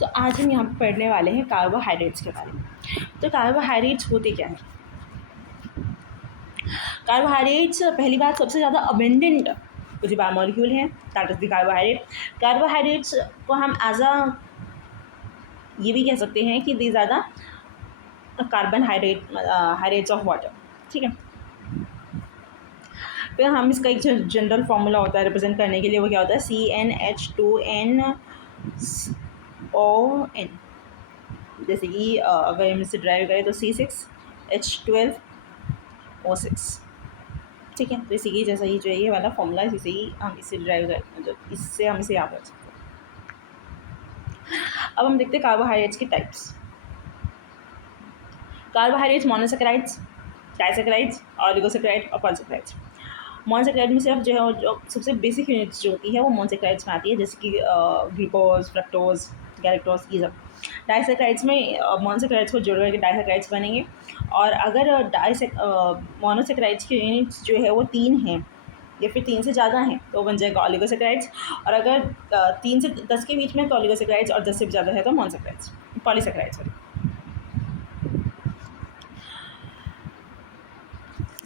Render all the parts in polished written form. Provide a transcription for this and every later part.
तो आज हम यहाँ पे पढ़ने वाले हैं कार्बोहाइड्रेट्स के बारे में। तो कार्बोहाइड्रेट्स होते क्या हैं? कार्बोहाइड्रेट्स पहली बात सबसे ज़्यादा अबेंडेंट जो बायोमोलिक्यूल हैं that is the carbohydrate. Carbohydrates को हम एज अ ये भी कह सकते हैं कि these are the carbon hydrates of water. ठीक है, फिर हम इसका एक जनरल फार्मूला होता है रिप्रेजेंट करने के लिए, वो क्या होता है? CnH2nO। जैसे कि अगर हम इसे ड्राइव करें तो C6H12O6। ठीक है, तो इसी की जैसा ही जो है ये वाला फॉर्मूला, इसी ही हम इसे ड्राइव कर, मतलब इससे हम इसे याद रख सकते हैं। अब हम देखते हैं कार्बोहाइड्रेट्स की types. Carbohydrates monosaccharides, disaccharides, oligosaccharide और पॉलीसेकेराइड्स। मोनोसेकेराइड में सिर्फ जो है जो सबसे बेसिक यूनिट्स जो होती है वो मोनोसेकेराइड्स में आती है, जैसे कि ग्लूकोज, फ्रक्टोज, गैलेक्टोज, ये सब। डाइसेकेराइड्स में मोनोसेकेराइड्स को जोड़ करके डाइसेकेराइड्स बनेंगे। और अगर मोनोसेकेराइड्स की यूनिट्स जो है वो 3 हैं या फिर 3 से ज़्यादा हैं तो बन जाएगा ऑलिगोसेकेराइड्स। और अगर 3 से 10 के बीच में तो ऑलिगोसेकेराइड्स, और 10 से ज़्यादा है तो मोनोसेकेराइड्स, पॉलीसेकेराइड्स।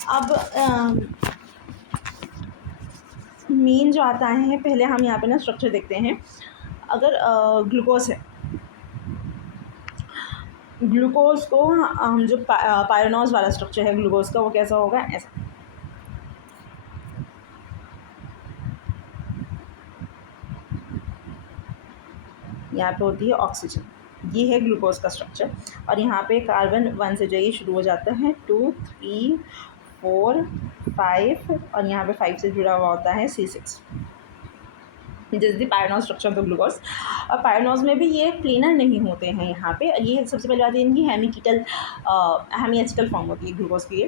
अब मेन जो आता है, पहले हम यहाँ पे ना स्ट्रक्चर देखते हैं। अगर ग्लूकोज है, ग्लूकोज को हम जो पायरोनोज वाला स्ट्रक्चर है ग्लूकोज का, वो कैसा होगा? ऐसा। यहाँ पे होती है ऑक्सीजन, ये है ग्लूकोज का स्ट्रक्चर। और यहाँ पे कार्बन 1 से जो ये शुरू हो जाता है, 2, 3, 4, 5, और यहाँ पे 5 से जुड़ा हुआ होता है C6। This the pyranose structure of the glucose. और पायरोनोज में भी ये प्लेनर नहीं होते हैं। यहाँ पे ये सबसे पहले बात है इनकी हेमिएसिटल फॉर्म होती है ग्लूकोज की,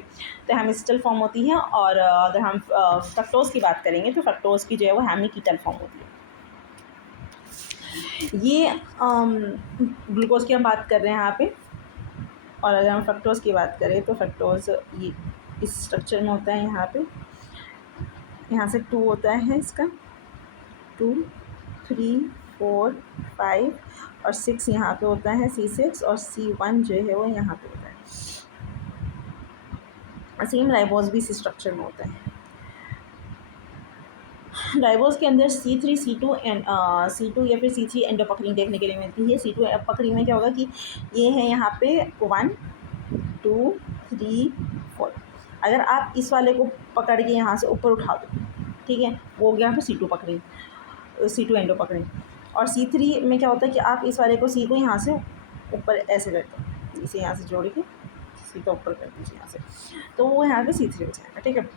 तो हेमिएसिटल फॉर्म होती है। और अगर हम फ्रक्टोज की बात करेंगे तो फ्रक्टोज की जो है वो हेमिकीटल फॉर्म होती है। ये ग्लूकोज की हम बात कर रहे हैं यहाँ पे। और अगर हम फ्रक्टोज की बात करें तो फ्रक्टोज ये इस स्ट्रक्चर में होता है। यहाँ पे यहाँ से 2 होता है इसका, 2, 3, 4, 5 और 6 यहाँ पे होता है C6, और C1 जो है वो यहाँ पे होता है। सेम राइबोज भी इसी स्ट्रक्चर में होता है। राइबोज के अंदर C3, C2 या फिर C3 एंडोपक्रीन देखने के लिए मिलती है। C2 एंडोपक्रीन में क्या होगा कि ये है यहाँ पे 1, 2, 3, 4। अगर आप इस वाले को पकड़ के यहाँ से ऊपर उठा दो, ठीक है, वो हो गया यहाँ पे C2 पकड़ीन, C2 एंडोपक्रीन। और C3 में क्या होता है कि आप इस वाले को C को यहाँ से ऊपर ऐसे करते हैं, इसे यहाँ से जोड़ के C को ऊपर कर दीजिए यहाँ से, तो वो यहाँ पे C3 हो जाएगा। ठीक है,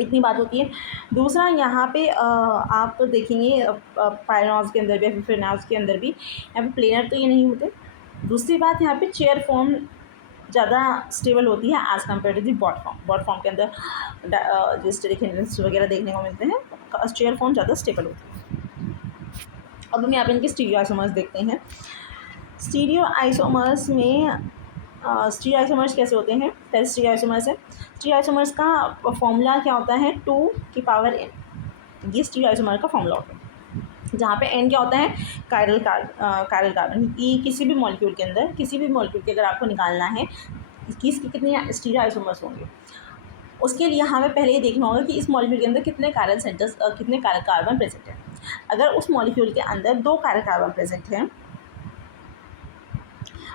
इतनी बात होती है। दूसरा यहाँ पे आप देखेंगे पायरोनोज के अंदर भी या फिर फिनाज के अंदर भी यहाँ पे प्लेनर तो ये नहीं होते। दूसरी बात, यहाँ पे चेयर फॉर्म ज़्यादा स्टेबल होती है as compared to the boat form. Boat form के अंदर जो स्टेरिक हिंड्रेंस वगैरह देखने को मिलते हैं, चेयर फॉर्म ज़्यादा स्टेबल होती है। अब हम यहाँ पे इनके स्टीरियो आइसोमर्स देखते हैं। स्टीरियो आइसोमर्स में स्टीरियो आइसोमर्स कैसे होते हैं? पहले स्टीरियो आइसोमर्स है। स्टीरियो आइसोमर्स का फॉर्मूला क्या होता है? 2n। ये स्टीरियो आइसोमर का फॉर्मूला होता है, जहाँ पे n क्या होता है? Chiral carbon. ये किसी भी मॉलिक्यूल के अंदर, किसी भी मॉलिक्यूल के अगर आपको निकालना है कि इसके कितने स्टीरियो आइसोमर्स होंगे, उसके लिए हमें पहले ये देखना होगा कि इस मॉलिक्यूल के अंदर कितने कायरल सेंटर्स, कितने कायरल कार्बन प्रेजेंट हैं। अगर उस मॉलिक्यूल के अंदर 2 कायरल कार्बन प्रेजेंट हैं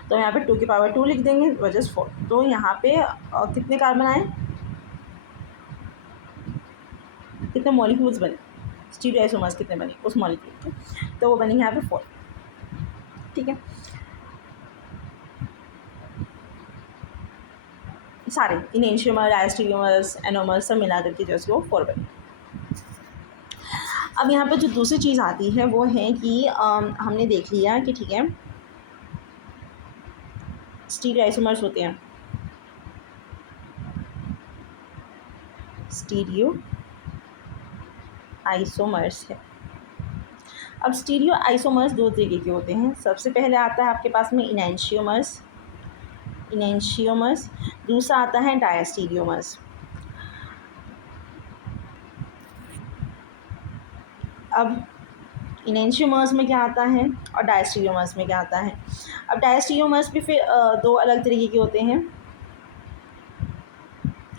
तो यहाँ पे 2 की पावर 2 लिख देंगे, वजह 4। तो यहाँ पे कितने कार्बन आए, कितने मॉलिक्यूल्स बने, स्टीरियो आइसोमर्स कितने बने उस मॉलिक्यूल के, तो वो बनेंगे यहाँ पे 4। ठीक है, सारे इनेंशियोमर, डायस्टीरियोमर्स, एनोमर्स सब मिला करके जो है वो 4 बने। अब यहाँ पे जो दूसरी चीज़ आती है वो है कि हमने देख लिया कि ठीक है स्टीरियो आइसोमर्स होते हैं, स्टीरियो आइसोमर्स है। अब स्टीरियो आइसोमर्स 2 तरीके के होते हैं। सबसे पहले आता है आपके पास में इनेंशियोमर्स, दूसरा आता है डायस्टीरियोमर्स। अब इनेंशियोमर्स में क्या आता है और डायस्टीरियोमर्स में क्या आता है। अब डायस्टीरियोमर्स भी फिर दो अलग तरीके के होते हैं।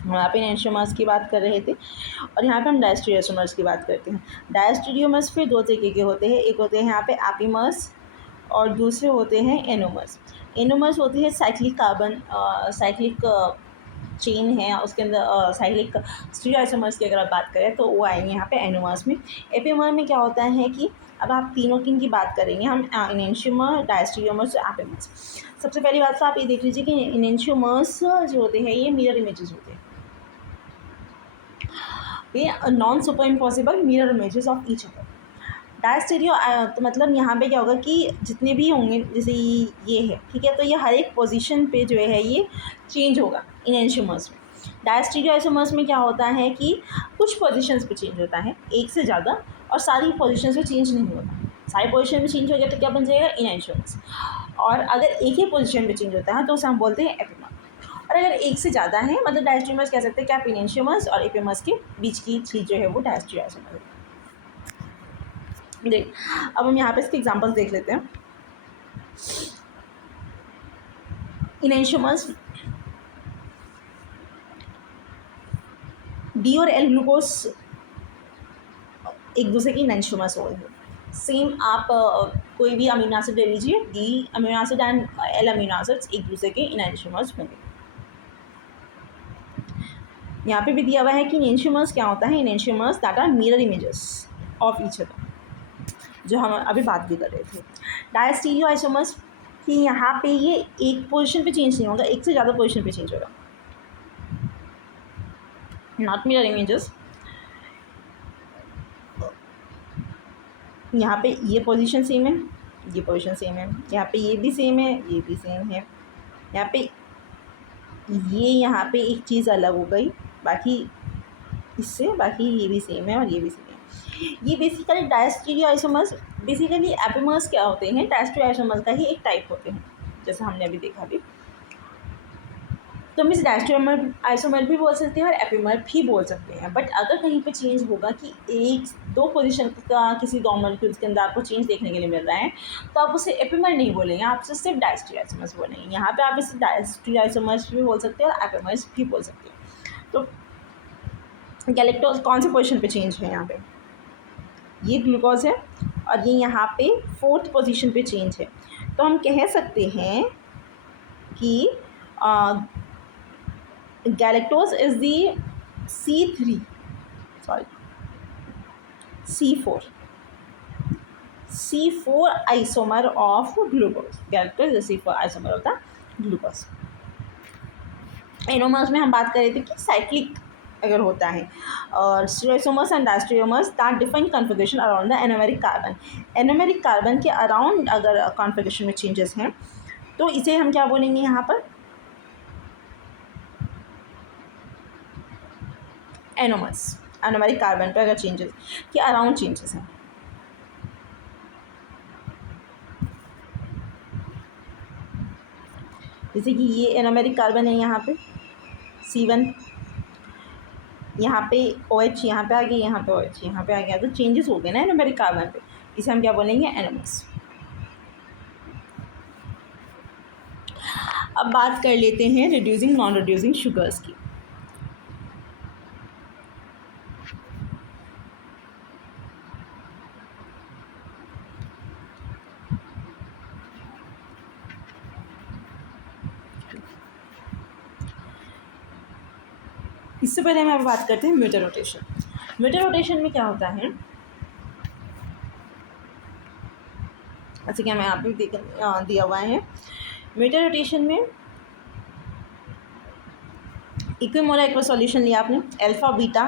हम यहाँ पे इनेंशियोमर्स की बात कर रहे थे और यहाँ पे हम डायस्टीरियोमर्स की बात करते हैं। डायस्टीरियोमर्स फिर दो तरीके के होते हैं, एक होते हैं यहाँ पे एपीमर्स और दूसरे होते हैं एनोमर्स। एनोमर्स होती है साइक्लिक कार्बन साइक्लिक चेन है, उसके अंदर साइक्लिक स्टीरियोआइसोमर्स की अगर आप बात करें तो वो आएंगे यहाँ पे एनोमर्स में। एपीमर में क्या होता है कि अब आप तीनों की बात करेंगे हम, इनेंशियोमर, डायस्टीरियोमर्स और एपीमर्स। सबसे पहली बात तो आप ये देख लीजिए कि इनेंशियोमर्स जो होते हैं ये मिरर इमेजेस होते हैं, ये non super impossible mirror images of each other. Diastereo तो मतलब यहाँ पे क्या होगा कि जितने भी होंगे, जैसे ये है, ठीक है, तो ये हर एक पोजीशन पे जो है ये चेंज होगा इनेंशियोमर्स में। डायस्टीरियो आइसोमर्स में क्या होता है कि कुछ पोजीशंस पे चेंज होता है, एक से ज़्यादा, और सारी पोजीशंस पे चेंज नहीं होता। सारी पोजीशन में चेंज हो गया तो क्या बन जाएगा, इनेंशियोमर्स। और अगर एक ही पोजीशन पे चेंज होता है तो उसे हम बोलते हैं एपीमर। और अगर एक से ज़्यादा है मतलब डायस्टीरियोमर्स कह सकते हैं कि आप इनेंशियोमर्स और एपीमर्स के बीच की चीज़ जो है वो डायस्टीरियो आइसोमर है। देख, अब हम यहाँ पे इसके एग्जांपल्स देख लेते हैं। इनेंशियोमर्स, डी और एल ग्लूकोज एक दूसरे के इनेंशियोमर्स होंगे। सेम आप कोई भी अमीनो एसिड ले लीजिए, D amino acid and L amino acids एक दूसरे के इनेंशियोमर्स होंगे। यहाँ पे भी दिया हुआ है कि इनेंशियोमर्स क्या होता है, enantiomers that are mirror images of each other, जो हम अभी बात भी कर रहे थे। डायस्टीरियो आइसोमर्स कि यहाँ पे ये एक पोजीशन पे चेंज नहीं होगा, एक से ज़्यादा पोजीशन पे चेंज होगा, नॉट मिरर इमेजेस। यहाँ पे ये पोजीशन सेम है, ये पोजीशन सेम है, यहाँ पे ये भी सेम है, ये भी सेम है, यहाँ पे ये यहाँ पे एक चीज़ अलग हो गई, बाकी इससे बाकी ये भी सेम है और ये भी सेम है। ये basically diastereo isomers, basically epimers क्या होते हैं, डायस्टीरियो आइसोमर्स का ही एक टाइप होते हैं, जैसे हमने अभी देखा भी। तो हम इस डायस्टीरियो आइसोमर भी बोल सकते हैं और एपीमर भी बोल सकते हैं। बट अगर कहीं पे चेंज होगा कि एक दो पोजीशन का किसी दो मॉलिक्यूल्स के अंदर आपको चेंज देखने के लिए मिल रहा है तो आप उसे एपीमर नहीं बोलेंगे, आप उसे सिर्फ डायस्टीरियो आइसोमर्स बोलेंगे। यहाँ पे आप इसे डायस्टीरियो आइसोमर्स भी बोल सकते हैं और एपीमर्स भी बोल सकते हैं। तो गैलेक्टोज कौन से पोजीशन पे चेंज है, यहाँ पे ये ग्लूकोज है और ये यहाँ पे 4th पोजीशन पे चेंज है। तो हम कह सकते हैं कि galactose is the C4 isomer of glucose. Galactose is the C4 isomer of the glucose. Anomers में हम बात कर रहे थे कि साइक्लिक अगर होता है, और stereoisomers and diastereomers that define configuration around the anomeric carbon. Anomeric carbon के अराउंड अगर कॉन्फिगरेशन में चेंजेस हैं तो इसे हम क्या बोलेंगे, यहाँ पर एनोमर्स। एनोमेरिक कार्बन पे अगर चेंजेस के अराउंड चेंजेस हैं, जैसे कि ये एनोमेरिक कार्बन है, यहाँ पे C1, यहाँ पे OH, यहाँ पे आ गया, यहाँ पे OH, यहाँ पे आ गया, तो चेंजेस हो गए ना एनोमेरिक कार्बन पे, इसे हम क्या बोलेंगे, एनोमर्स। अब बात कर लेते हैं रिड्यूसिंग नॉन रिड्यूसिंग शुगर्स की। इससे पहले हम अब बात करते हैं म्यूटर रोटेशन। म्यूटर रोटेशन में क्या होता है, जैसे कि हमें यहाँ पे दिया हुआ है, म्यूटर रोटेशन में इक्विमोलर एक्वा सॉल्यूशन लिया आपने अल्फा बीटा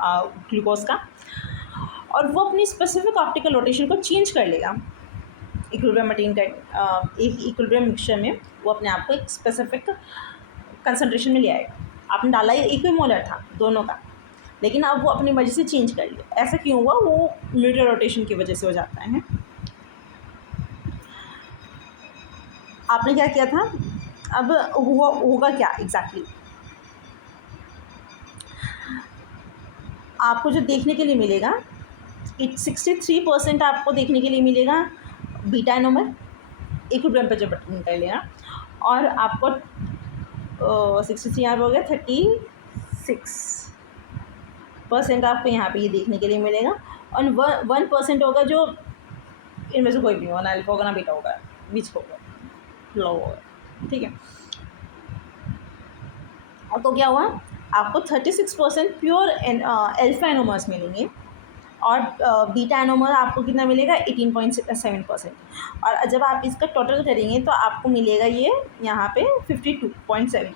ग्लूकोज का, और वो अपनी स्पेसिफिक ऑप्टिकल रोटेशन को चेंज कर लेगा इक्विलिब्रियम मेंटेन कर, एक इक्विलिब्रियम मिक्सचर में वो अपने आप को एक स्पेसिफिक कंसंट्रेशन में ले आएगा। आपने डाला ये इक्विमोलर था दोनों का, लेकिन अब वो अपनी मर्जी से चेंज कर लिया। ऐसा क्यों हुआ, वो म्यूटर रोटेशन की वजह से हो जाता है। आपने क्या किया था, अब होगा क्या एग्जैक्टली, आपको जो देखने के लिए मिलेगा 63% आपको देखने के लिए मिलेगा बीटा एनोमर, इक्विलिब्रियम पे जब कर लेना, और आपको 63 यहाँ पे हो गया 36% आपको यहाँ पे ये देखने के लिए मिलेगा, और 1% होगा जो इनमें से कोई भी होगा, ना अल्फा होगा ना बीटा होगा, बीच होगा, लो होगा, ठीक है। और तो क्या हुआ, आपको 36% प्योर अल्फा एनोमर्स मिलेंगे, और बीटा एनोमर आपको कितना मिलेगा 18.7%। और जब आप इसका टोटल करेंगे तो आपको मिलेगा ये यहाँ पे 52.7,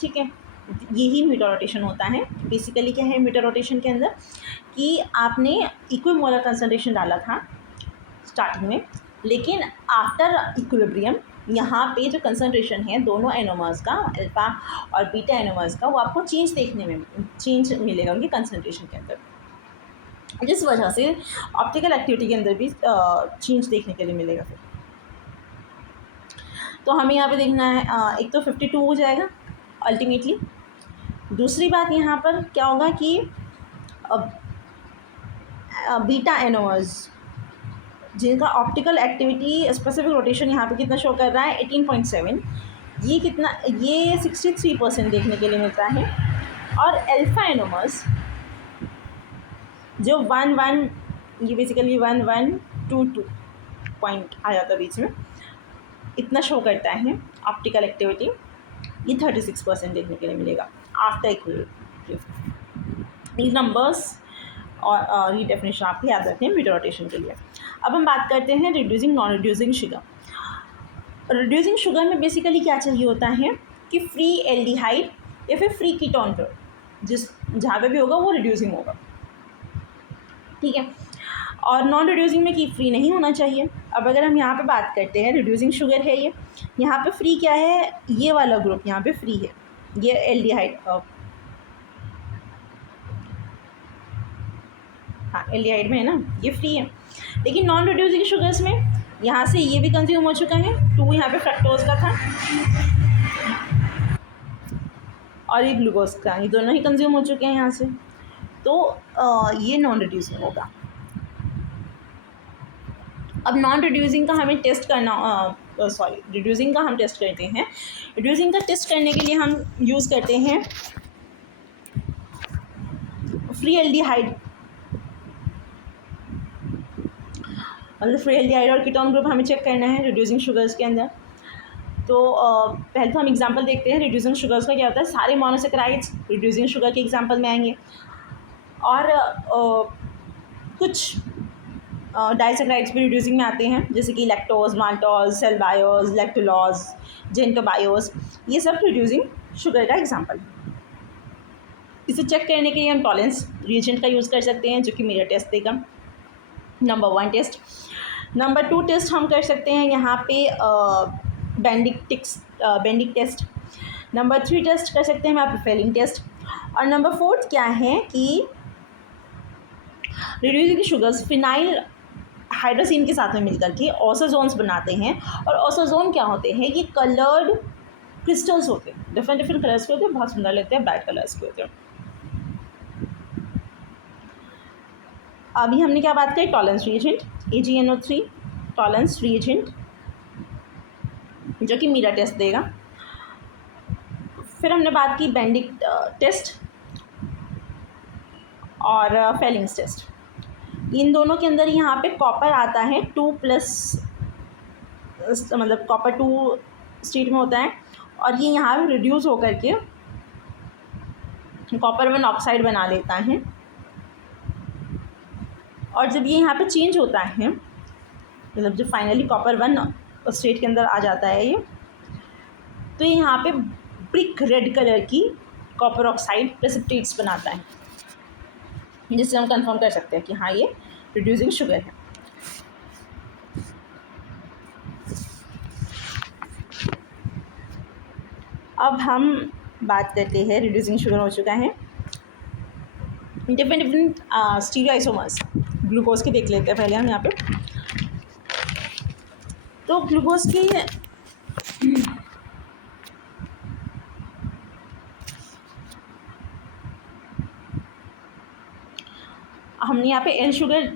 ठीक है। यही मीटर रोटेशन होता है। बेसिकली क्या है मीटर रोटेशन के अंदर, कि आपने इक्विमोलर कंसंट्रेशन डाला था स्टार्टिंग में, लेकिन आफ्टर इक्विलिब्रियम यहाँ पे जो कंसंट्रेशन है दोनों एनोमर्स का, अल्फा और बीटा एनोमर्स का, वो आपको चेंज देखने में चेंज मिलेगा उनके कंसंट्रेशन के अंदर, जिस वजह से ऑप्टिकल एक्टिविटी के अंदर भी चेंज देखने के लिए मिलेगा। फिर तो हमें यहाँ पे देखना है, एक तो 52 हो जाएगा अल्टीमेटली। दूसरी बात यहाँ पर क्या होगा कि बीटा एनोमर्स जिनका ऑप्टिकल एक्टिविटी स्पेसिफिक रोटेशन यहाँ पे कितना शो कर रहा है 18.7, ये कितना, ये 63% देखने के लिए मिलता है। और अल्फा एनोमर्स जो 1 ये बेसिकली 1122 पॉइंट आ जाता है बीच में, इतना शो करता है ऑप्टिकल एक्टिविटी, ये 36% देखने के लिए मिलेगा आफ्टर इक्विलिब्रियम। ये नंबर्स और ये डेफिनेशन आपको याद रखते हैं मीटर रोटेशन के लिए। अब हम बात करते हैं reducing non reducing sugar. Reducing sugar में बेसिकली क्या चाहिए होता है कि फ्री एल्डिहाइड या फिर फ्री कीटोन पर जिस जहाँ पे भी होगा वो रिड्यूसिंग होगा, ठीक है। और नॉन रिड्यूसिंग में कि फ्री नहीं होना चाहिए। अब अगर हम यहाँ पे बात करते हैं रिड्यूसिंग शुगर है ये, यहाँ पे फ्री क्या है, ये वाला ग्रुप यहाँ पे फ्री है, ये एल्डिहाइड, हाँ एल्डिहाइड में है ना, ये फ्री है। लेकिन नॉन रिड्यूसिंग शुगर्स में यहाँ से ये भी कंज्यूम हो चुका है, 2 यहाँ पे फ्रक्टोज का था और ये ग्लूकोज का, ये दोनों ही कंज्यूम हो चुके हैं यहाँ से, तो ये नॉन रिड्यूसिंग होगा। अब नॉन रिड्यूसिंग का हमें टेस्ट करना, सॉरी रिड्यूसिंग का हम टेस्ट करते हैं। रिड्यूसिंग का टेस्ट करने के लिए हम यूज़ करते हैं फ्री एल्डिहाइड, मतलब फ्री एल्डिहाइड और कीटोन ग्रुप हमें चेक करना है रिड्यूसिंग शुगर्स के अंदर। तो पहले तो हम एग्जांपल देखते हैं रिड्यूसिंग शुगर्स का क्या होता है। सारे मोनोसेकेराइड्स रिड्यूसिंग शुगर के एग्जांपल में आएंगे, और कुछ डाइसेकेराइड्स भी रिड्यूसिंग में आते हैं, जैसे कि लैक्टोज, माल्टोज, सेल बायोज, लैक्टोलोज, जेंटोबायोज, ये सब रिड्यूसिंग शुगर का एग्जांपल। इसे चेक करने के लिए हम टॉलेंस रिएजेंट का यूज़ कर सकते हैं, जो कि मेरा टेस्ट देगा, नंबर 1 टेस्ट। नंबर 2 टेस्ट हम कर सकते हैं यहाँ पे बेंडिक टेस्ट। नंबर 3 टेस्ट कर सकते हैं यहाँ पे फेलिंग टेस्ट। और नंबर 4 क्या है कि रिड्यूसिंग शुगर्स फिनाइल हाइड्रोसिन के साथ में मिलकर के ऑसोजोन्स बनाते हैं। और ऑसोजोन क्या होते हैं, ये कलर्ड क्रिस्टल्स होते हैं, डिफरेंट डिफरेंट कलर्स के होते हैं, बहुत सुंदर लगते हैं, ब्राइट कलर्स के होते हैं। अभी हमने क्या बात करी, Tollens reagent AgNO3 Tollens reagent, जो कि मीरा टेस्ट देगा। फिर हमने बात की बेंडिक टेस्ट और फेलिंग्स टेस्ट। इन दोनों के अंदर यहाँ पे कॉपर आता है 2+, मतलब कॉपर 2 स्टेट में होता है, और ये यहाँ पे रिड्यूस होकर के कॉपर 1 ऑक्साइड बना लेता है। और जब ये यहाँ पे चेंज होता है, मतलब जब फाइनली कॉपर 1 स्टेट के अंदर आ जाता है ये, तो ये यहाँ पे ब्रिक रेड कलर की कॉपर ऑक्साइड प्रेसिपिटेट्स बनाता है, जिससे हम कंफर्म कर सकते हैं कि हाँ ये रिड्यूसिंग शुगर है। अब हम बात करते हैं, रिड्यूसिंग शुगर हो चुका है, डिफरेंट स्टीरियोआइसोमर्स ग्लूकोज के देख लेते हैं पहले हम यहाँ पे। तो ग्लूकोज की हमने हमने यहाँ पे एल शुगर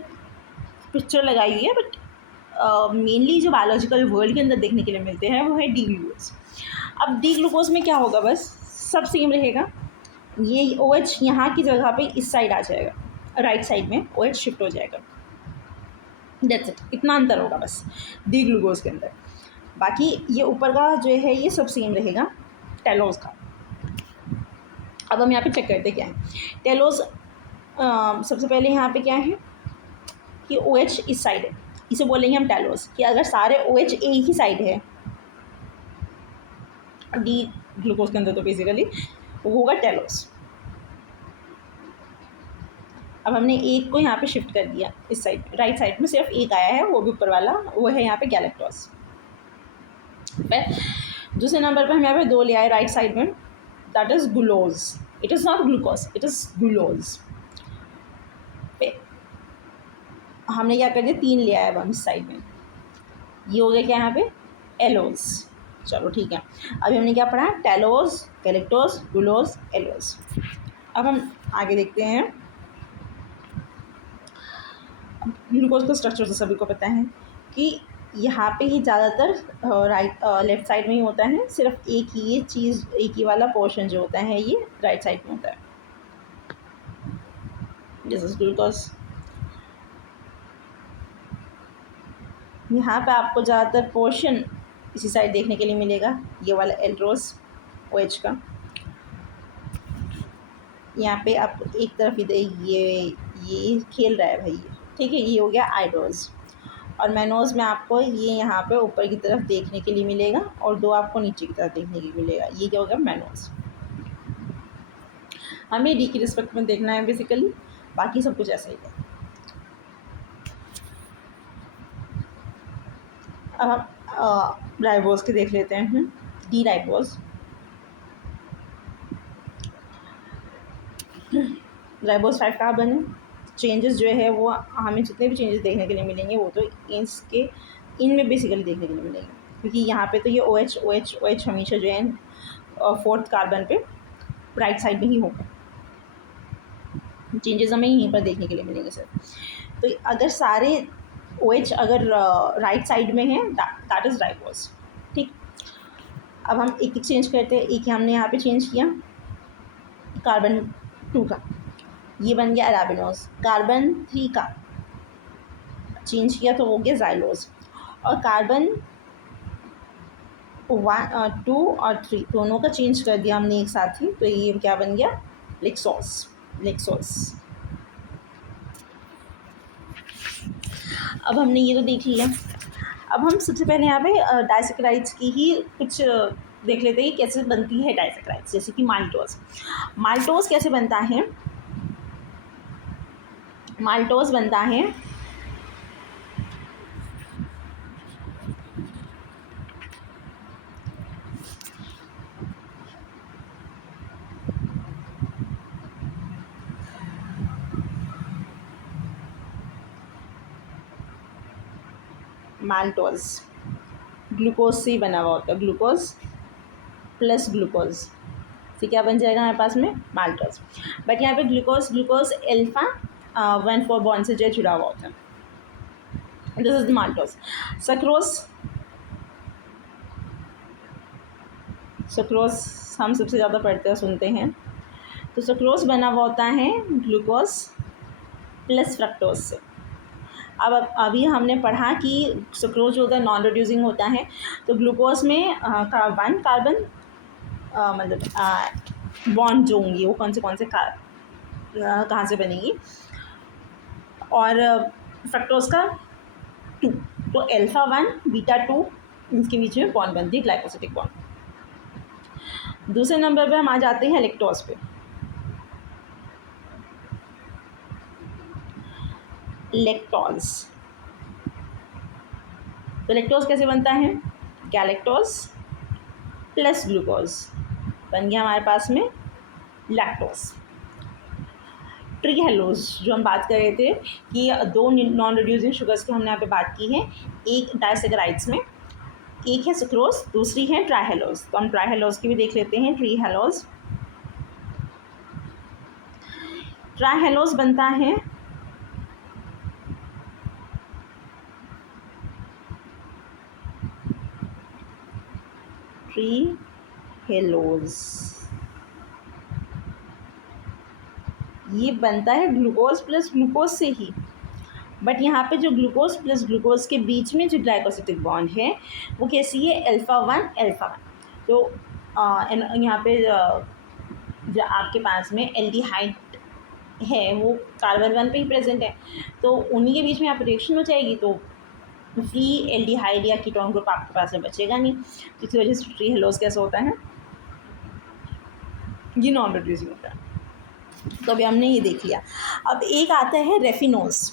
पिक्चर लगाई हुई है, बट मेनली जो बायोलॉजिकल वर्ल्ड के अंदर देखने के लिए मिलते हैं वो है डी ग्लूकोज। अब डी ग्लूकोज में क्या होगा, बस सब सेम रहेगा। ये ओ एच यहाँ की जगह पे इस साइड आ जाएगा, राइट साइड में ओ एच शिफ्ट हो जाएगा। दैट्स इट, इतना अंतर होगा बस डी ग्लूकोज के अंदर। बाकी ये ऊपर का जो है ये सब सेम रहेगा टेलोज का। अब हम यहाँ पे चेक करते क्या है टेलोज। सबसे पहले यहाँ पे क्या है कि ओ एच इस साइड है, इसे बोलेंगे हम टेलोज। कि अगर सारे ओ एच एक ही साइड है डी ग्लूकोज के अंदर, तो बेसिकली वो होगा टेलोज। अब हमने एक को यहाँ पे शिफ्ट कर दिया इस साइड, राइट साइड में सिर्फ एक आया है, वो भी ऊपर वाला, वो है यहाँ पे गैलेक्टोज। दूसरे नंबर पर हम यहाँ पे 2 ले आए राइट साइड में, that is glucose. It is not glucose, it is glucose. हमने क्या कर दिया 3 ले आया वन साइड में, ये हो गया क्या यहाँ पे एलोज। चलो ठीक है, अभी हमने क्या पढ़ा टेलोज, गैलेक्टोज, ग्लूकोज, एलोज। अब हम आगे देखते हैं। ग्लूकोज का स्ट्रक्चर तो सभी को पता है कि यहाँ पे ही ज़्यादातर राइट लेफ्ट साइड में ही होता है, सिर्फ एक ही ये चीज़, एक ही वाला पोर्शन जो होता है ये राइट साइड में होता है। This is glucose. यहाँ पे आपको ज़्यादातर पोर्शन इसी साइड देखने के लिए मिलेगा, ये वाला एल्ड्रोज ओ एच का। यहाँ पे आपको एक तरफ इधर ये खेल रहा है भाई, ठीक है, ये हो गया आइडोज। और मैनोज में आपको ये यहाँ पे ऊपर की तरफ देखने के लिए मिलेगा और 2 आपको नीचे की तरफ देखने के लिए मिलेगा, ये क्या हो गया मैनोज। हमें डी की रिस्पेक्ट में देखना है बेसिकली, बाकी सब कुछ ऐसा ही है। अब हम राइबोज के देख लेते हैं। डी राइबोज, राइबोज 5 कार्बन है। चेंजेस जो है वो हमें जितने भी चेंजेस देखने के लिए मिलेंगे वो तो इसके इनमें बेसिकली देखने के लिए मिलेंगे, क्योंकि यहाँ पे तो ये ओ एच हमेशा जो है 4th कार्बन पे राइट साइड में ही होगा। चेंजेस हमें यहीं पर देखने के लिए मिलेंगे सर। तो अगर सारे ओ एच अगर राइट साइड में है दैट इज़ राइबोज। ठीक, अब हम एक चेंज करते हैं। एक हमने यहाँ पे चेंज किया कार्बन 2 का, ये बन गया अराबिनोज। कार्बन 3 का चेंज किया तो हो गया जाइलोज। और कार्बन 1 2 और 3 दोनों का चेंज कर दिया हमने एक साथ ही, तो ये क्या बन गया लेक्सोस। अब हमने ये तो देख लिया। अब हम सबसे पहले यहाँ पे डाइसेक्राइड्स की ही कुछ देख लेते हैं कैसे बनती है डाइसेक्राइड्स। जैसे कि माल्टोज कैसे बनता है। माल्टोज बनता है माल्टोज ग्लूकोज से ही बना हुआ होता है, ग्लूकोज प्लस ग्लूकोज से क्या बन जाएगा हमारे पास में माल्टोज। बट यहाँ पे ग्लूकोज एल्फा 1,4 बॉन्ड से जो जुड़ा हुआ होता है, दिस इज माल्टोज। सक्रोज हम सबसे ज़्यादा पढ़ते हैं सुनते हैं, तो सक्रोज बना हुआ होता है ग्लूकोज प्लस फ्रक्टोज से। अब अभी हमने पढ़ा कि सक्रोज जो होता है नॉन रिड्यूसिंग होता है, तो ग्लूकोज में कार्बन मतलब बॉन्ड जो होंगी वो कौन से कहाँ से बनेगी, और फ्रक्टोज का 2, तो अल्फा 1 बीटा 2 इनके बीच में बॉन्ड बनती है, ग्लाइकोसिटिक बॉन्ड। दूसरे नंबर पे हम आ जाते हैं लैक्टोज पे। लैक्टोज, तो लैक्टोज कैसे बनता है, गैलेक्टोज प्लस ग्लूकोज बन गया हमारे पास में लैक्टोज। ट्रीहेलोज जो हम बात कर रहे थे कि 2 नॉन रिड्यूसिंग शुगर्स की हमने यहाँ पे बात की है, एक डाइसेक्राइड्स में, एक है सुक्रोज, दूसरी है ट्राइहेलोज। तो हम ट्राइहेलोज की भी देख लेते हैं। ट्राइहेलोज बनता है ट्री हेलोज, ये बनता है ग्लूकोज प्लस ग्लूकोज से ही, बट यहाँ पे जो ग्लूकोज प्लस ग्लूकोज के बीच में जो ग्लाइकोसिटिक बॉन्ड है वो कैसी है, अल्फ़ा वन अल्फ़ा वन। तो यहाँ पे जो आपके पास में एल्डिहाइड है वो कार्बन वन पे ही प्रेजेंट है, तो उन्हीं के बीच में आप रिएक्शन हो जाएगी, तो फ्री एल्डिहाइड या कीटोन ग्रुप आपके पास में बचेगा नहीं, तो इसी वजह से फ्री हेलोज कैसा होता है, ये नॉन रिड्यूसिंग होता है। तो अभी हमने ये देख लिया। अब एक आता है रेफिनोज।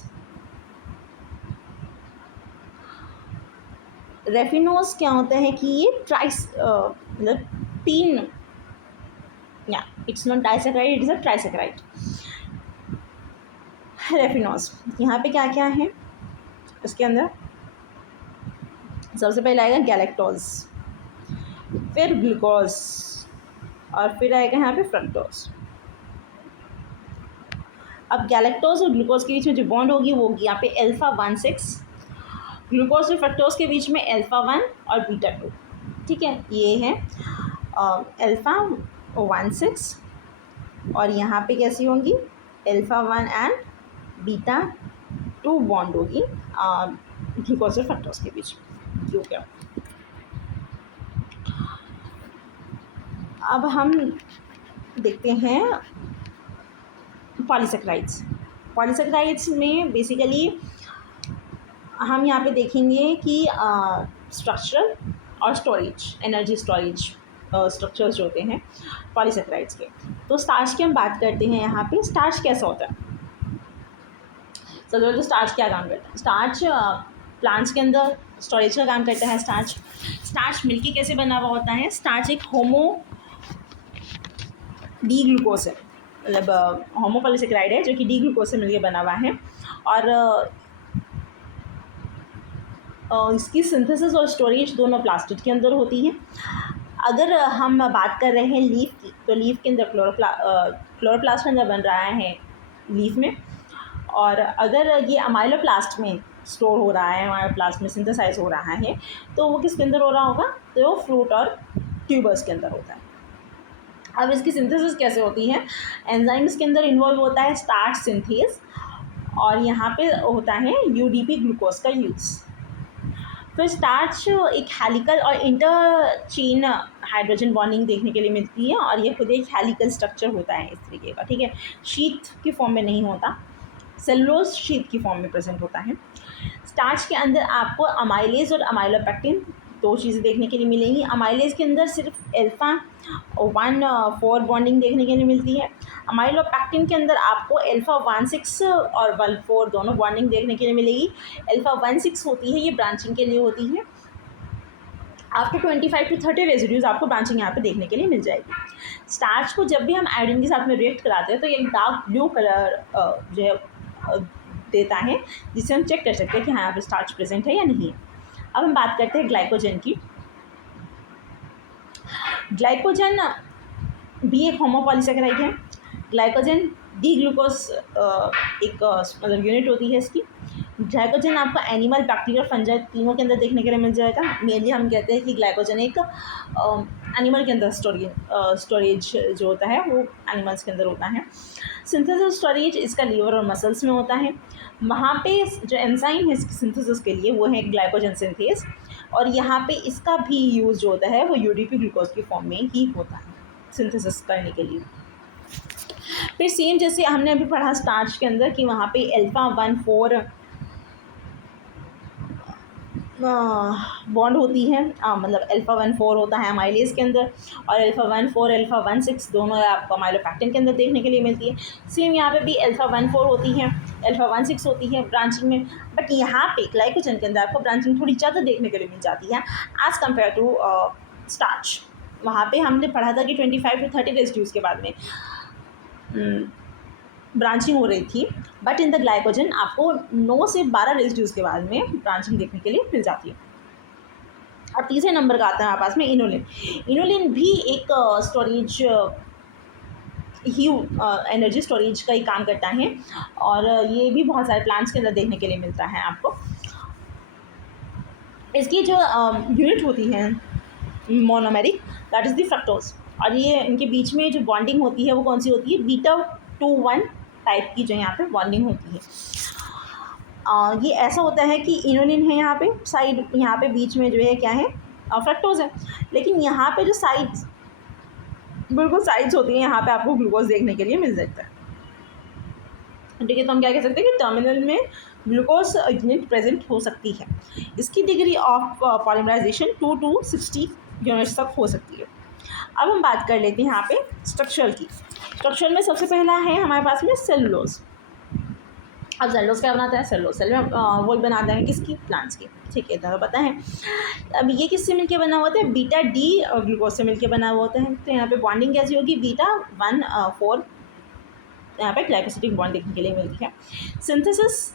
रेफिनोज क्या होता है कि ये मतलब तीन, या it's not disaccharide, it is a trisaccharide. Raffinose यहाँ पे क्या क्या है इसके अंदर, सबसे पहले आएगा गैलेक्टोज, फिर ग्लूकोज, और फिर आएगा यहाँ पे फ्रक्टोज। अब गैलेक्टोज और ग्लूकोज के बीच में जो बॉन्ड होगी वो होगी यहाँ पे अल्फ़ा 1,6, ग्लूकोज और फ्रक्टोज के बीच में अल्फ़ा 1 और बीटा 2, ठीक है। ये है अल्फ़ा 1,6, और यहाँ पे कैसी होंगी, अल्फ़ा 1 एंड बीटा 2 बॉन्ड होगी ग्लूकोज और फ्रक्टोज के बीच में, ठीक है। अब हम देखते हैं पॉलीसेकेराइड्स। पॉलीसेकेराइड्स में बेसिकली हम यहाँ पे देखेंगे कि स्ट्रक्चरल और स्टोरेज, एनर्जी स्टोरेज स्ट्रक्चर्स जो होते हैं पॉलीसेकेराइड्स के। तो स्टार्च की हम बात करते हैं। यहाँ पे स्टार्च कैसा होता है, सबसे पहले तो स्टार्च क्या काम करता है, स्टार्च प्लांट्स के अंदर स्टोरेज का काम करता है। स्टार्च मिलके कैसे बना हुआ होता है, स्टार्च एक होमो डी ग्लूकोज है, मतलब होमोपॉलीसेकेराइड है जो कि डी ग्लूकोज से मिलके बना हुआ है, और इसकी सिंथेसिस और स्टोरेज दोनों प्लास्टिड के अंदर होती है। अगर हम बात कर रहे हैं लीफ की, तो लीफ के अंदर क्लोरोप्लास्ट के अंदर बन रहा है लीफ में, और अगर ये अमाइलोप्लास्ट में स्टोर हो रहा है, अमाइलोप्लास्ट में सिंथेसाइज हो रहा है, तो वो किसके अंदर हो रहा होगा, तो वो फ्रूट और ट्यूबर्स के अंदर होता है। अब इसकी सिंथेसिस कैसे होती है, एंजाइम्स के अंदर इन्वॉल्व होता है स्टार्च सिंथेस, और यहाँ पे होता है यूडीपी ग्लूकोज का यूज़। फिर स्टार्च एक हेलिकल और इंटर चेन हाइड्रोजन बॉन्डिंग देखने के लिए मिलती है, और ये खुद एक हेलिकल स्ट्रक्चर होता है इस तरीके का, ठीक है। शीट की फॉर्म में नहीं होता, सेलुलोज शीट की फॉर्म में प्रेजेंट होता है। स्टार्च के अंदर आपको अमाइलेज और अमाइलोपेक्टिन दो चीज़ें देखने के लिए मिलेंगी। अमाइलेज के अंदर सिर्फ अल्फ़ा 1,4 बॉन्डिंग देखने के लिए मिलती है। अमाइलोपेक्टिन के अंदर आपको अल्फ़ा 1,6 और 1,4 दोनों बॉन्डिंग देखने के लिए मिलेगी। अल्फ़ा 1,6 होती है, ये ब्रांचिंग के लिए होती है। आफ्टर 25 to 30 रेजिड्यूज़ आपको ब्रांचिंग यहाँ पे देखने के लिए मिल जाएगी। स्टार्च को जब भी हम आयोडीन के साथ में रिएक्ट कराते हैं तो ये एक डार्क ब्लू कलर जो है देता है, जिससे हम चेक कर सकते हैं कि हाँ यहाँ पे स्टार्च प्रेजेंट है या नहीं। अब हम बात करते हैं ग्लाइकोजन की। ग्लाइकोजन भी एक होमोपॉलीसेकेराइड है। ग्लाइकोजन डी ग्लूकोज एक मतलब यूनिट होती है इसकी। ग्लाइकोजन आपको एनिमल, बैक्टीरिया और फंजाई तीनों के अंदर देखने के लिए मिल जाएगा। मेनली हम कहते हैं कि ग्लाइकोजन एक एनिमल के अंदर स्टोरेज जो होता है वो एनिमल्स के अंदर होता है। सिंथेसिस स्टोरेज इसका लीवर और मसल्स में होता है। वहाँ पे जो एंजाइम है इसकी सिंथेसिस के लिए वो है ग्लाइकोजन सिंथेस, और यहाँ पे इसका भी यूज़ जो होता है वो यूडीपी ग्लूकोज की फॉर्म में ही होता है सिंथेसिस करने के लिए। फिर सेम जैसे हमने अभी पढ़ा स्टार्च के अंदर कि वहाँ पे अल्फ़ा 1,4 बॉन्ड होती है, मतलब अल्फ़ा 1,4 होता है अमाइलेज के अंदर, और अल्फ़ा 1,4 अल्फ़ा 1,6 दोनों आपको अमाइलोपेक्टिन के अंदर देखने के लिए मिलती है। सेम यहाँ पे भी अल्फ़ा 1,4 होती है, अल्फ़ा 1,6 होती है ब्रांचिंग में, बट यहाँ पे ग्लाइकोजन के अंदर आपको ब्रांचिंग थोड़ी ज़्यादा देखने के लिए मिल जाती है एज़ कम्पेयर टू स्टार्च। वहाँ पे हमने पढ़ा था कि 25 to 30 रेजिड्यूज़ के बाद में ब्रांचिंग हो रही थी, बट इन द ग्लाइकोजन आपको 9 से 12 रेजिड्यूज़ के बाद में ब्रांचिंग देखने के लिए मिल जाती है। और तीसरे नंबर का आता है हमारे पास में इनोलिन। इनोलिन भी एक स्टोरेज ही एनर्जी स्टोरेज का ही काम करता है, और ये भी बहुत सारे प्लांट्स के अंदर देखने के लिए मिलता है आपको। इसकी जो यूनिट होती है monomeric, that is the fructose. और ये इनके बीच में जो बॉन्डिंग होती है वो कौन सी होती है, β2 1 टाइप की जो यहाँ पे बॉन्डिंग होती है। ये ऐसा होता है कि इनोलिन है यहाँ पे साइड, यहाँ पे बीच में जो है क्या है, फ्रक्टोज है। लेकिन यहाँ पे जो साइड्स, बिल्कुल साइड्स होती हैं, यहाँ पे आपको ग्लूकोज देखने के लिए मिल जाता है। ठीक है, तो हम क्या कह सकते हैं कि टर्मिनल में ग्लूकोज यूनिट प्रेजेंट हो सकती है। इसकी degree of polymerization 2 to 60 units तक हो सकती है। अब हम बात कर लेते हैं यहाँ पे स्ट्रक्चर की। स्ट्रक्चर में सबसे पहला है हमारे पास में सेलुलोज। अब सेलुलोज क्या बनाता है, सेल में वोल बनाते हैं किसकी, प्लांट्स की। ठीक है, तो पता है। अब ये किससे मिलके बना हुआ होता है, βD ग्लूकोज से मिलके बना हुआ होता है। तो यहाँ पे बॉन्डिंग कैसी होगी, β1,4 यहाँ पे ग्लाइकोसिडिक बॉन्ड देखने के लिए मिलती है। सिंथेसिस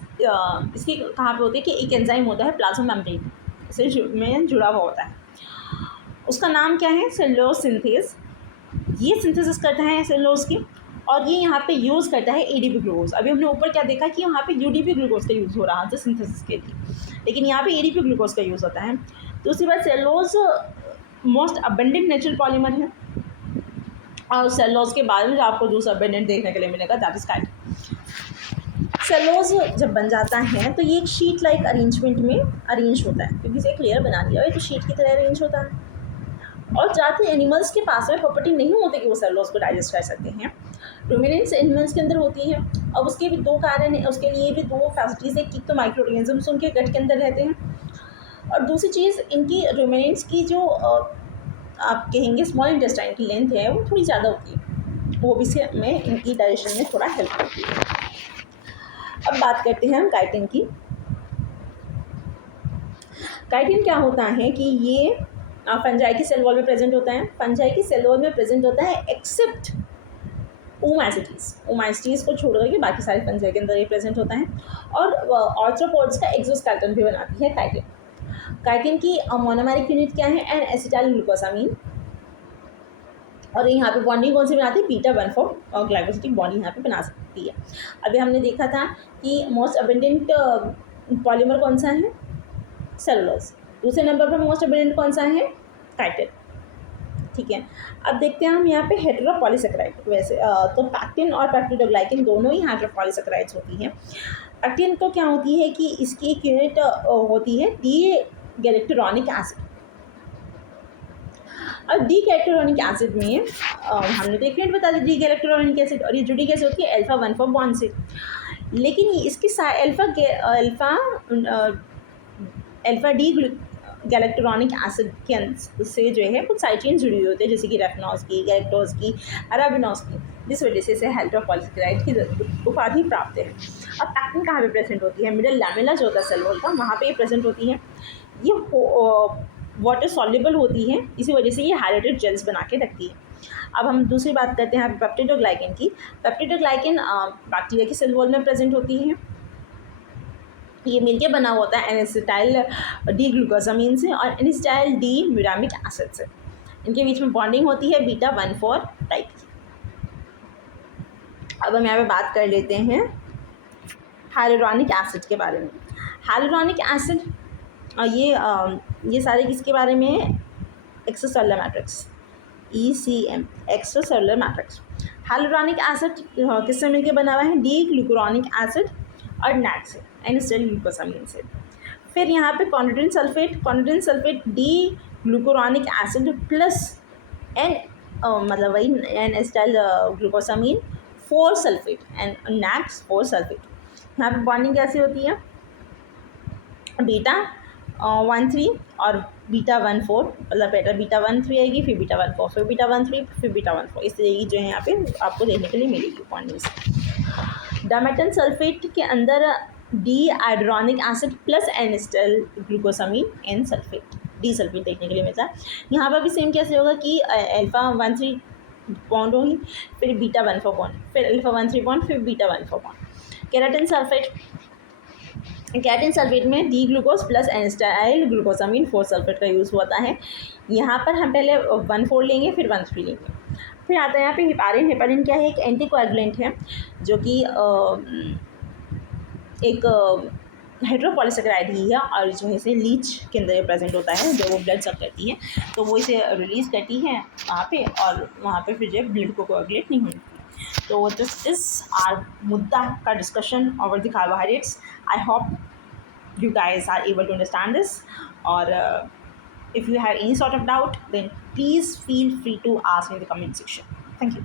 इसकी कहाँ पे होती है कि एक एंजाइम होता है प्लाज्मा मेम्ब्रेन से में जुड़ा हुआ होता है, उसका नाम क्या है, सेलुलोज सिंथेज। ये सिंथेसिस करता है सेलुलोज की, और ये यहाँ पे यूज़ करता है एडीपी ग्लूकोज। अभी हमने ऊपर क्या देखा कि यहाँ पे यूडीपी ग्लूकोज का यूज़ हो रहा था सिंथेसिस के लिए, लेकिन यहाँ पे एडीपी ग्लूकोज का यूज़ होता है। दूसरी बात, cellulose most abundant natural polymer है, और सेलुलोज के बाद में जो आपको दूसरा अबंडेंट देखने के लिए मिलेगा दैट इज काइटिन। सेलुलोज जब बन जाता है तो ये एक शीट लाइक अरेंजमेंट में अरेंज होता है, क्योंकि इसे क्लियर बना दिया है तो शीट की तरह अरेंज होता है। और ज़्यादातर एनिमल्स के पास में प्रॉपर्टी नहीं होती कि वो सेलुलोज को डाइजेस्ट कर सकते हैं। रूमिनेंट्स एनिमल्स के अंदर होती है, और उसके भी दो कारण है, उसके लिए भी दो फैसिलिटीज़ है। एक तो माइक्रो ऑर्गेनिजम्स उनके गट के अंदर रहते हैं, और दूसरी चीज़ इनकी रूमिनेंट्स की जो आप कहेंगे स्मॉल इंटेस्टाइन की लेंथ है वो थोड़ी ज़्यादा होती है, वो भी से में इनकी डाइजेशन में थोड़ा हेल्प करती है। अब बात करते हैं हम काइटिन की। काइटिन क्या होता है कि ये फंजाई की सेल वॉल में प्रेजेंट होता है। फंजाई की सेल वॉल में प्रेजेंट होता है एक्सेप्ट ओमाइसिटीज़ को छोड़ करके बाकी सारे फंजाई के अंदर ये प्रेजेंट होता है। और आर्थ्रोपोड्स का एक्सोस्केलेटन भी बनाती है काइटिन। काइटिन की मोनोमेरिक यूनिट क्या है, एन एसिटाइल ग्लूकोसामीन। और यहाँ पे बॉन्डिंग कौन सी बनाती है, β1,4 और ग्लाइकोसिडिक बॉन्डिंग यहाँ पे बना सकती है। अभी हमने देखा था कि मोस्ट अबेंडेंट पॉलीमर कौन सा है, सेलुलोज। दूसरे नंबर पर मोस्ट अबेंडेंट कौन सा है, काइटिन। ठीक है, अब देखते हैं हम यहाँ पे हेटेरोपॉलीसेकेराइड। वैसे तो पैक्टिन और पेप्टिडोग्लाइकिन दोनों ही हेटेरोपॉलीसेकेराइड्स होती हैं। पैक्टिन तो क्या होती है कि इसकी एक यूनिट होती है डी गैलेक्टोरॉनिक एसिड। और डी गैलेक्टोरॉनिक एसिड में हमने तो एक यूनिट बता दी डी गैलेक्टोरॉनिक एसिड, और ये जुड़ी कैसे होती है, अल्फा-1,4 बॉन्ड से। लेकिन इसकी अल्फा डी गैलेक्टोरॉनिक एसिड से जो है कुछ साइड चेन जुड़ी हुई होती है, जैसे कि रेफनॉज की, गैलेक्टोज की, अराबिनोज की, जिस वजह से इसे हेटेरोपॉलीसेकेराइड की उपाधि प्राप्त है। अब पैक्टिन कहाँ पे प्रेजेंट होती है, मिडल लैमेला जो होता है सेल वॉल का, वहाँ पे ये प्रेजेंट होती है। ये वाटर सॉल्युबल होती है, इसी वजह से ये हाइड्रेटेड जेल्स बना के रखती है। अब हम दूसरी बात करते हैं पेप्टिडोग्लाइकिन की। पेप्टिडोग्लाइकिन बैक्टीरिया की सेल वॉल में प्रेजेंट होती है। ये मिलके बना होता है एनेसिटाइल डी ग्लूकोसामीन से और एनेसिटाइल डी म्यूरामिक एसिड से। इनके बीच में बॉन्डिंग होती है β1,4 टाइप की। अब हम यहाँ पे बात कर लेते हैं हाइलुरोनिक एसिड के बारे में। हाइलुरोनिक एसिड ये सारे किसके बारे में है, extracellular matrix, ECM, extracellular matrix. Hyaluronic acid किससे मिलके बना हुआ है, डी ग्लूकुरोनिक एसिड और NAD से, एनेसिटाइल ग्लूकोसामीन से। फिर यहाँ पे chondroitin sulphate D glucuronic acid plus मतलब वही N acetyl glucosamine 4 sulphate and NAD 4 sulphate. यहाँ पे बॉन्डिंग कैसी होती है, β13 और β14, मतलब बेटा β13 आएगी, फिर β14, फिर β13, फिर β14, इस तरीके की जो है यहाँ पे आपको देखने के लिए मिलेगी बॉन्डिंग्स। डायमेथल सल्फेट के अंदर D hydronic acid plus N acetyl glucosamine N sulphate, D sulphate देखने के लिए मिलता है। यहाँ पर भी सेम कैसे होगा कि अल्फा-13 बॉन्ड होगी, फिर β14 बॉन्ड, फिर अल्फा-13 बॉन्ड, फिर β14 बॉन्ड। केराटिन सल्फेट में D glucose plus N acetyl glucosamine 4 sulphate का यूज़ होता है। यहाँ पर हम पहले 1,4 लेंगे, फिर 1,3 लेंगे। फिर आता है यहाँ पे हेपारिन। हेपारिन क्या है, एक एंटीकोएगुलेंट है जो कि एक हाइड्रोपॉलीसेकेराइड ही है, और जो है इसे लीच के अंदर ये प्रेजेंट होता है, जब वो ब्लड सक करती है तो वो इसे रिलीज़ करती है वहाँ पे, और वहाँ पे फिर जो है ब्लड को कोएगुलेट नहीं होती। तो दिस इज आर मुद्दा का discussion over the carbohydrates. I hope you guys are able to understand this, or if you have any sort of doubt, then please feel free to ask me in the comment section. Thank you.